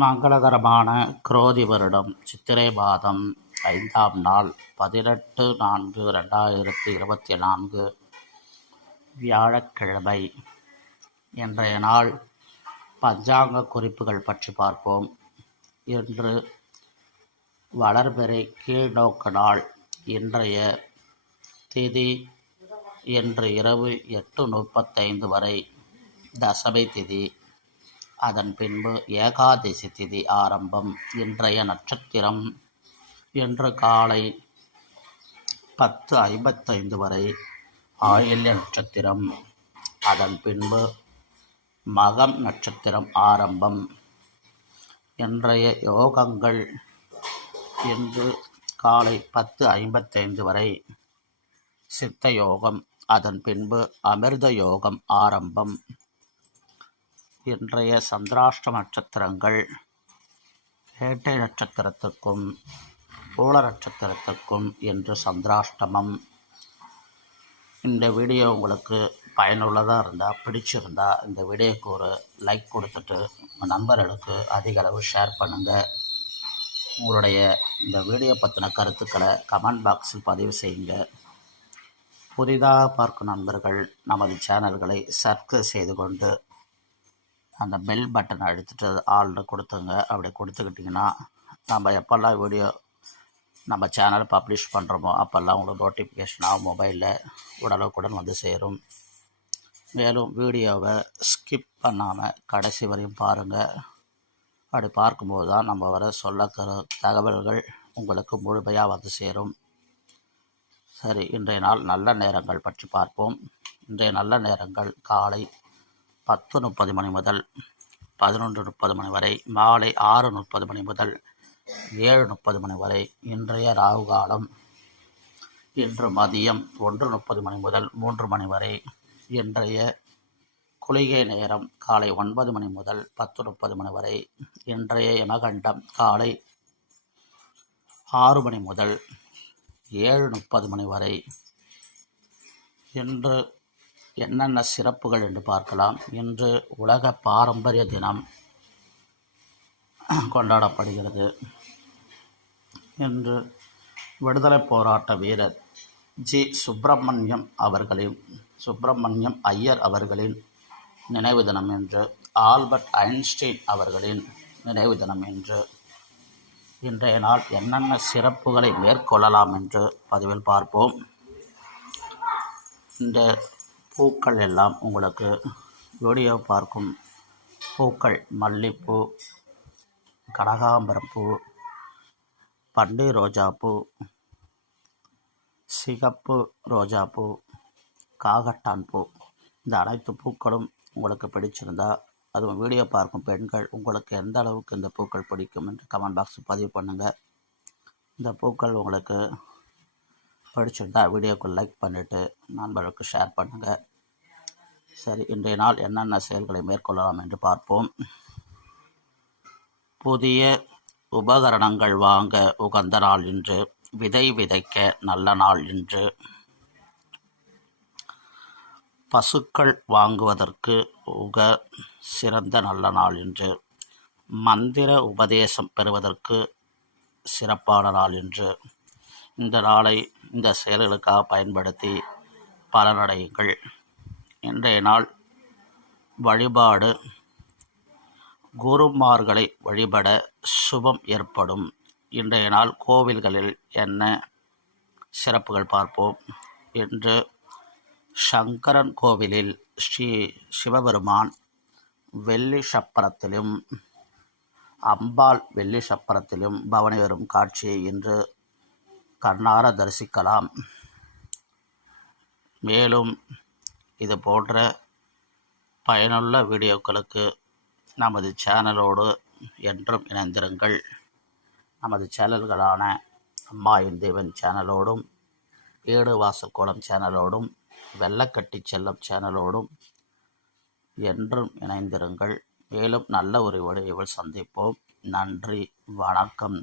மங்களகரமான குரோதி வருடம் சித்திரை மாதம் ஐந்தாம் நாள் பதினெட்டு நான்கு ரெண்டாயிரத்தி இருபத்தி நான்கு வியாழக்கிழமை. இன்றைய நாள் பஞ்சாங்க குறிப்புகள் பற்றி பார்ப்போம். இன்று வளர்பெறை கீழ்நோக்கு நாள். இன்றைய திதி இன்று இரவு எட்டு முப்பத்தைந்து வரை தசமி திதி. அதன் பின்பு ஏகாதசி திதி ஆரம்பம் இன்றைய நட்சத்திரம். இன்று காலை பத்து ஐம்பத்தைந்து வரை ஆயில்ய நட்சத்திரம். அதன் பின்பு மகம் நட்சத்திரம் ஆரம்பம். இன்றைய யோகங்கள் இன்று காலை பத்து ஐம்பத்தைந்து வரை சித்த யோகம் அதன் பின்பு அமிர்த யோகம் ஆரம்பம். இன்றைய சந்திராஷ்டம நட்சத்திரங்கள். வேட்டை நட்சத்திரத்துக்கும் பூல நட்சத்திரத்துக்கும் இன்று சந்திராஷ்டமம். இந்த வீடியோ உங்களுக்கு பயனுள்ளதாக இருந்தால் பிடிச்சிருந்தால் இந்த வீடியோக்கு ஒரு லைக் கொடுத்துட்டு உங்கள் நண்பர்களுக்கு அதிக அளவு ஷேர் பண்ணுங்கள் உங்களுடைய இந்த வீடியோ பற்றின கருத்துக்களை கமெண்ட் பாக்ஸில் பதிவு செய்யுங்க. புதிதாக பார்க்கும் நண்பர்கள் நமது சேனல்களை சப்ஸ்கிரைப் செய்து கொண்டு அந்த பெல் பட்டனை அழுத்திட்டு ஆள்னு கொடுத்துங்க அப்படி கொடுத்துக்கிட்டிங்கன்னா நம்ம எப்போல்லாம் வீடியோ நம்ம சேனல் பப்ளிஷ் பண்ணுறோமோ அப்போல்லாம் உங்களுக்கு நோட்டிஃபிகேஷனாக மொபைலில் உடனுக்குடன் வந்து சேரும். மேலும் வீடியோவை ஸ்கிப் பண்ணாமல் கடைசி வரையும் பாருங்கள் அப்படி பார்க்கும்போது தான் நம்ம வர சொல்லக்கிற தகவல்கள் உங்களுக்கு முழுமையாக வந்து சேரும். சரி இன்றைய நாள் நல்ல நேரங்கள் பற்றி பார்ப்போம். இன்றைய நல்ல நேரங்கள் காலை பத்து முப்பது மணி முதல் பதினொன்று முப்பது மணி வரை மாலை ஆறு முப்பது மணி முதல் ஏழு முப்பது மணி வரை இன்றைய ராகு காலம். இன்று மதியம் ஒன்று முப்பது மணி முதல் மூன்று மணி வரை இன்றைய குளிகை நேரம் காலை ஒன்பது மணி முதல் பத்து முப்பது மணி வரை இன்றைய யமகண்டம் காலை ஆறு மணி முதல் ஏழு முப்பது மணி வரை இன்று என்னென்ன சிறப்புகள் என்று பார்க்கலாம். இன்று உலக பாரம்பரிய தினம் கொண்டாடப்படுகிறது. இன்று விடுதலை போராட்ட வீரர் ஜி. சுப்பிரமணியம் அவர்களின் சுப்பிரமணியம் ஐயர் அவர்களின் நினைவு தினம் என்று ஆல்பர்ட் ஐன்ஸ்டீன் அவர்களின் நினைவு தினம் என்று இன்றைய நாள் என்னென்ன சிறப்புகளை மேற்கொள்ளலாம் என்று பதிவில் பார்ப்போம். இந்த பூக்கள் எல்லாம் உங்களுக்கு வீடியோ பார்க்கும். பூக்கள் மல்லிப்பூ கனகாம்பரம் பூ பண்டு ரோஜாப்பூ சிகப்பு ரோஜாப்பூ காகட்டான் பூ. இந்த அனைத்து பூக்களும் உங்களுக்கு பிடிச்சிருந்தா அதுவும் வீடியோ பார்க்கும் பெண்கள் உங்களுக்கு எந்த அளவுக்கு இந்த பூக்கள் பிடிக்கும் என்று கமெண்ட் பாக்ஸ் பதிவு பண்ணுங்கள் இந்த பூக்கள் உங்களுக்கு பிடிச்சிருந்தா வீடியோக்கு லைக் பண்ணிவிட்டு நண்பர்களுக்கு ஷேர் பண்ணுங்கள் சரி இன்றைய நாள் என்னென்ன செயல்களை மேற்கொள்ளலாம் என்று பார்ப்போம். புதிய உபகரணங்கள் வாங்க உகந்த நாள் இன்று விதை விதைக்க நல்ல நாள் இன்று. பசுக்கள் வாங்குவதற்கு உக சிறந்த நல்ல நாள் இன்று. மந்திர உபதேசம் பெறுவதற்கு சிறப்பான நாள் இன்று. இந்த நாளை இந்த செயல்களுக்காக பயன்படுத்தி பலனடையுங்கள். இன்றைய நாள் வழிபாடு. குருமார்களை வழிபட சுபம் ஏற்படும். இன்றைய நாள் கோவில்களில் என்ன சிறப்புகள் பார்ப்போம். இன்று சங்கரன் கோவிலில் ஸ்ரீ சிவபெருமான் வெள்ளி சப்பரத்திலும் அம்பாள் வெள்ளி சப்பரத்திலும் பவனி வரும் காட்சியை இன்று கண்ணார தரிசிக்கலாம். மேலும் இது போன்ற பயனுள்ள வீடியோக்களுக்கு நமது சேனலோடு என்றும் இணைந்திருங்கள். நமது சேனல்களான அம்மாயின் தேவன் சேனலோடும் ஏடு வாசல் கோலம் சேனலோடும் வெள்ளக்கட்டி செல்லம் சேனலோடும் என்றும் இணைந்திருங்கள். மேலும் நல்ல ஒரு வடிவில் சந்திப்போம். நன்றி வணக்கம்.